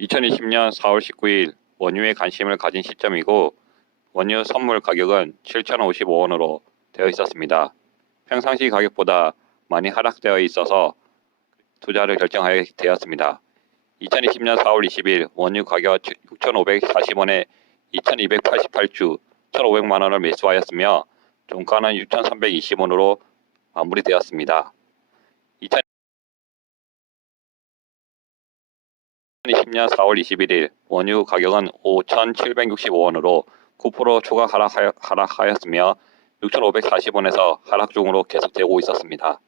2020년 4월 19일 원유에 관심을 가진 시점이고 원유 선물 가격은 7,055원으로 되어 있었습니다. 평상시 가격보다 많이 하락되어 있어서 투자를 결정하게 되었습니다. 2020년 4월 20일 원유 가격 6,540원에 2,288주 1,500만 원을 매수하였으며 종가는 6,320원으로 마무리되었습니다. 2020년 4월 21일 원유 가격은 5,765원으로 9% 추가 하락하였으며 6,540원에서 하락 중으로 계속되고 있었습니다.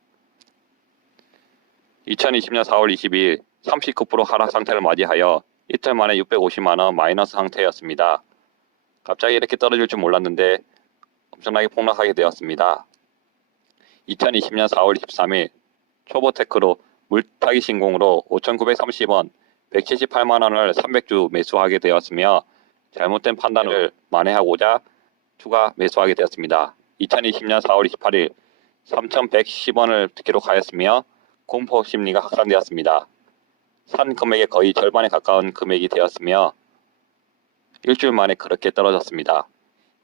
2020년 4월 22일 39% 하락 상태를 맞이하여 이틀 만에 650만원 마이너스 상태였습니다. 갑자기 이렇게 떨어질 줄 몰랐는데 엄청나게 폭락하게 되었습니다. 2020년 4월 23일 초보테크로 물타기 신공으로 5,930원 178만원을 300주 매수하게 되었으며 잘못된 판단을 만회하고자 추가 매수하게 되었습니다. 2020년 4월 28일 3,110원을 기록하였으며 공포 심리가 확산되었습니다. 산 금액의 거의 절반에 가까운 금액이 되었으며 일주일 만에 그렇게 떨어졌습니다.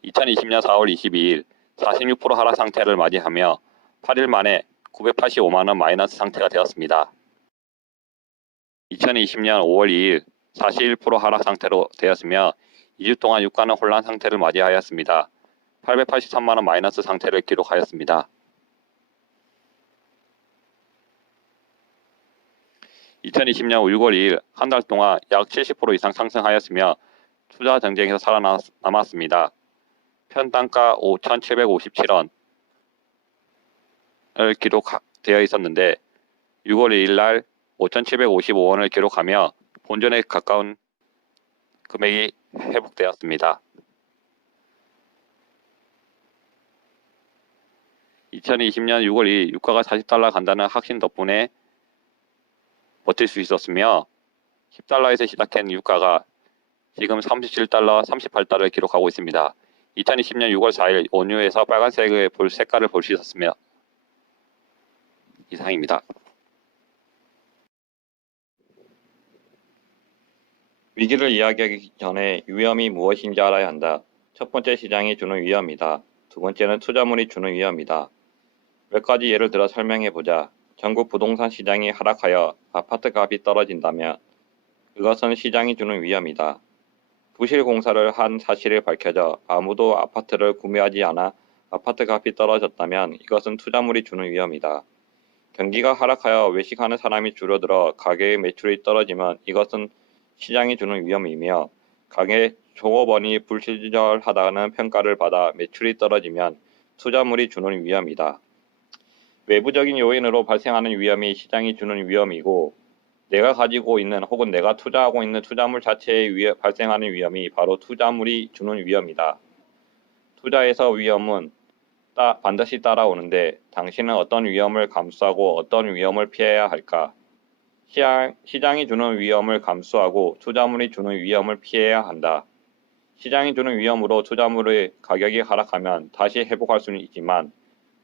2020년 4월 22일 46% 하락 상태를 맞이하며 8일 만에 985만원 마이너스 상태가 되었습니다. 2020년 5월 2일 41% 하락 상태로 되었으며 2주 동안 유가는 혼란 상태를 맞이하였습니다. 883만원 마이너스 상태를 기록하였습니다. 2020년 6월 2일 한 달 동안 약 70% 이상 상승하였으며 투자 전쟁에서 살아남았습니다. 편단가 5,757원을 기록되어 있었는데 6월 2일 날 5,755원을 기록하며 본전에 가까운 금액이 회복되었습니다. 2020년 6월 2일 유가가 40달러 간다는 확신 덕분에 버틸 수 있었으며 10달러에서 시작한 유가가 지금 37달러, 38달러를 기록하고 있습니다. 2020년 6월 4일 원유에서 빨간색의 색깔을 볼 수 있었으며 이상입니다. 위기를 이야기하기 전에 위험이 무엇인지 알아야 한다. 첫 번째 시장이 주는 위험이다. 두 번째는 투자물이 주는 위험이다. 몇 가지 예를 들어 설명해 보자. 전국 부동산 시장이 하락하여 아파트 값이 떨어진다면 그것은 시장이 주는 위험이다. 부실 공사를 한 사실이 밝혀져 아무도 아파트를 구매하지 않아 아파트 값이 떨어졌다면 이것은 투자물이 주는 위험이다. 경기가 하락하여 외식하는 사람이 줄어들어 가게의 매출이 떨어지면 이것은 시장이 주는 위험이며 가게 종업원이 불친절하다는 평가를 받아 매출이 떨어지면 투자물이 주는 위험이다. 외부적인 요인으로 발생하는 위험이 시장이 주는 위험이고 내가 가지고 있는 혹은 내가 투자하고 있는 투자물 자체에 발생하는 위험이 바로 투자물이 주는 위험이다. 투자에서 위험은 반드시 따라오는데 당신은 어떤 위험을 감수하고 어떤 위험을 피해야 할까? 시장이 주는 위험을 감수하고 투자물이 주는 위험을 피해야 한다. 시장이 주는 위험으로 투자물의 가격이 하락하면 다시 회복할 수는 있지만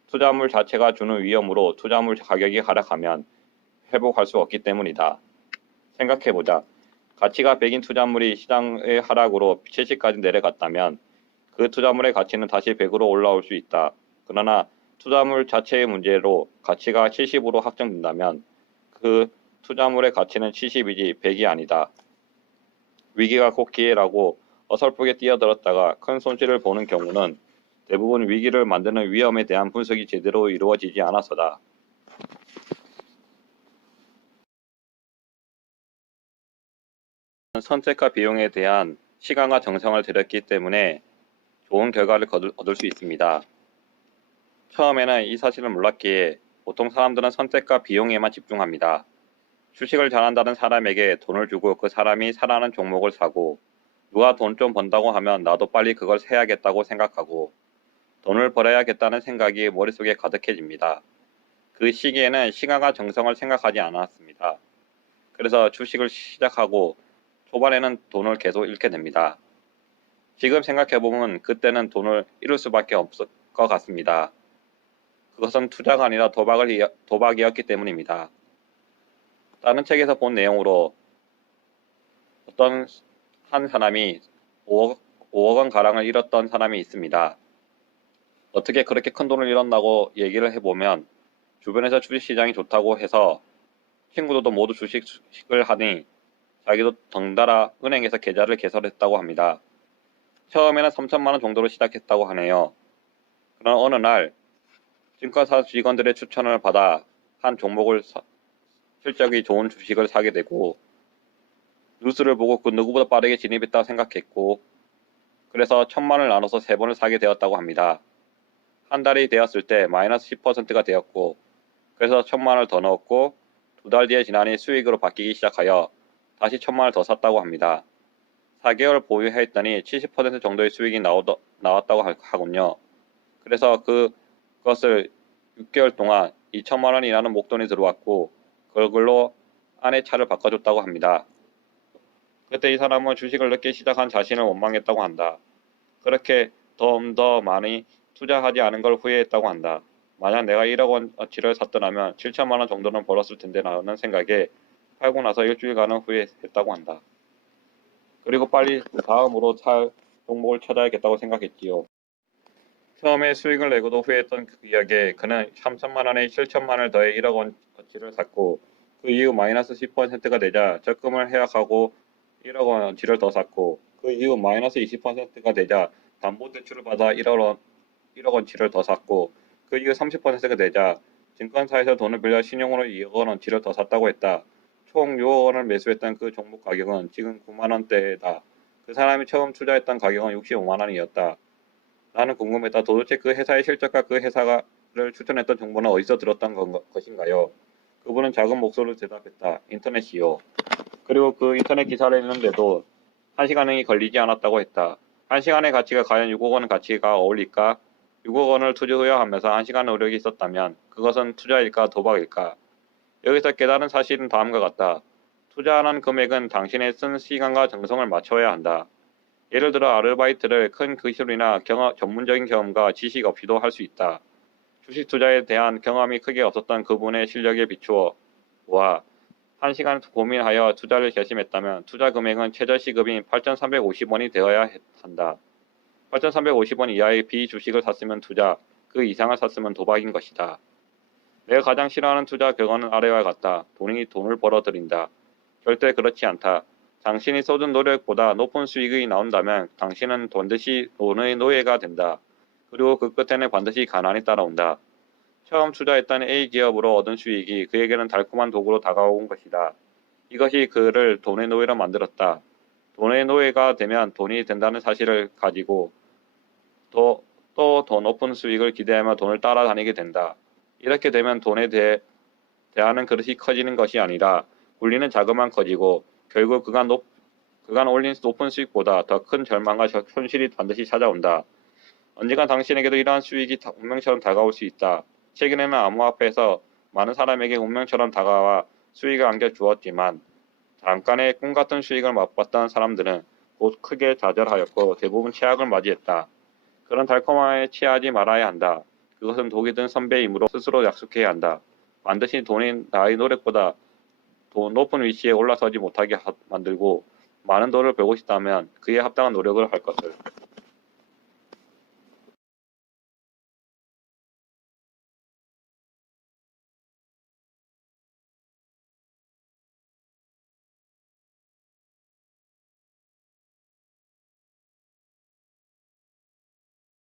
투자물 자체가 주는 위험으로 투자물 가격이 하락하면 회복할 수 없기 때문이다. 생각해보자. 가치가 100인 투자물이 시장의 하락으로 70까지 내려갔다면 그 투자물의 가치는 다시 100으로 올라올 수 있다. 그러나 투자물 자체의 문제로 가치가 70으로 확정된다면 그 투자물의 가치는 70이지 100이 아니다. 위기가 곧 기회라고 어설프게 뛰어들었다가 큰 손실을 보는 경우는 대부분 위기를 만드는 위험에 대한 분석이 제대로 이루어지지 않아서다. 선택과 비용에 대한 시간과 정성을 들였기 때문에 좋은 결과를 얻을 수 있습니다. 처음에는 이 사실을 몰랐기에 보통 사람들은 선택과 비용에만 집중합니다. 주식을 잘한다는 사람에게 돈을 주고 그 사람이 사라는 종목을 사고 누가 돈 좀 번다고 하면 나도 빨리 그걸 사야겠다고 생각하고 돈을 벌어야겠다는 생각이 머릿속에 가득해집니다. 그 시기에는 시간과 정성을 생각하지 않았습니다. 그래서 주식을 시작하고 초반에는 돈을 계속 잃게 됩니다. 지금 생각해보면 그때는 돈을 잃을 수밖에 없을 것 같습니다. 그것은 투자가 아니라 도박이었기 때문입니다. 다른 책에서 본 내용으로 어떤 한 사람이 5억 원 가량을 잃었던 사람이 있습니다. 어떻게 그렇게 큰 돈을 잃었나고 얘기를 해보면 주변에서 주식시장이 좋다고 해서 친구들도 모두 주식을 하니 자기도 덩달아 은행에서 계좌를 개설했다고 합니다. 처음에는 3천만 원 정도로 시작했다고 하네요. 그러나 어느 날 증권사 직원들의 추천을 받아 한 종목을 실적이 좋은 주식을 사게 되고 뉴스를 보고 그 누구보다 빠르게 진입했다고 생각했고 그래서 1,000만원을 나눠서 3번을 사게 되었다고 합니다. 한 달이 되었을 때 마이너스 10%가 되었고 그래서 1,000만원을 더 넣었고 2달 뒤에 지나니 수익으로 바뀌기 시작하여 다시 1,000만원을 더 샀다고 합니다. 4개월 보유했더니 70% 정도의 수익이 나왔다고 하군요. 그래서 그것을 6개월 동안 2천만원이라는 목돈이 들어왔고 그걸로 아내 차를 바꿔줬다고 합니다. 그때 이 사람은 주식을 늦게 시작한 자신을 원망했다고 한다. 그렇게 더 많이 투자하지 않은 걸 후회했다고 한다. 만약 내가 1억 원어치를 샀더라면 7천만 원 정도는 벌었을 텐데 라는 생각에 팔고 나서 일주일간은 후회했다고 한다. 그리고 빨리 다음으로 살 종목을 찾아야겠다고 생각했지요. 처음에 수익을 내고도 후회했던 그 이야기에 그는 3천만 원에 7천만 원을 더해 1억 원어치를 샀고 그 이후 마이너스 10%가 되자 적금을 해약하고 1억 원어치를 더 샀고 그 이후 마이너스 20%가 되자 담보대출을 받아 1억 원어치를 더 샀고 그 이후 30%가 되자 증권사에서 돈을 빌려 신용으로 2억 원어치를 더 샀다고 했다. 총 6억 원을 매수했던 그 종목 가격은 지금 9만 원대다. 그 사람이 처음 투자했던 가격은 65만 원이었다. 나는 궁금했다. 도대체 그 회사의 실적과 그 회사를 추천했던 정보는 어디서 들었던 것인가요? 그분은 작은 목소리로 대답했다. 인터넷이요. 그리고 그 인터넷 기사를 읽는데도 1시간이 걸리지 않았다고 했다. 1시간의 가치가 과연 6억 원 가치가 어울릴까? 6억 원을 투자해야 하면서 1시간 노력이 있었다면 그것은 투자일까 도박일까? 여기서 깨달은 사실은 다음과 같다. 투자하는 금액은 당신의 쓴 시간과 정성을 맞춰야 한다. 예를 들어 아르바이트를 큰 기술이나 전문적인 경험과 지식 없이도 할 수 있다. 주식 투자에 대한 경험이 크게 없었던 그분의 실력에 비추어 보아 1시간 고민하여 투자를 결심했다면 투자 금액은 최저 시급인 8,350원이 되어야 한다. 8,350원 이하의 비주식을 샀으면 투자, 그 이상을 샀으면 도박인 것이다. 내가 가장 싫어하는 투자 결과는 아래와 같다. 돈이 돈을 벌어들인다. 절대 그렇지 않다. 당신이 쏟은 노력보다 높은 수익이 나온다면 당신은 반드시 돈의 노예가 된다. 그리고 그 끝에는 반드시 가난이 따라온다. 처음 투자했던 A 기업으로 얻은 수익이 그에게는 달콤한 독으로 다가온 것이다. 이것이 그를 돈의 노예로 만들었다. 돈의 노예가 되면 돈이 된다는 사실을 가지고 또 더 높은 수익을 기대하며 돈을 따라다니게 된다. 이렇게 되면 돈에 대하는 그릇이 커지는 것이 아니라 굴리는 자금만 커지고 결국 그간 올린 높은 수익보다 더 큰 절망과 손실이 반드시 찾아온다. 언젠가 당신에게도 이러한 수익이 운명처럼 다가올 수 있다. 최근에는 암호화폐에서 많은 사람에게 운명처럼 다가와 수익을 안겨주었지만 잠깐의 꿈같은 수익을 맛봤던 사람들은 곧 크게 좌절하였고 대부분 최악을 맞이했다. 그런 달콤함에 취하지 말아야 한다. 그것은 독이 든 선배이므로 스스로 약속해야 한다. 반드시 돈이 나의 노력보다 더 높은 위치에 올라서지 못하게 만들고 많은 돈을 벌고 싶다면 그에 합당한 노력을 할 것을.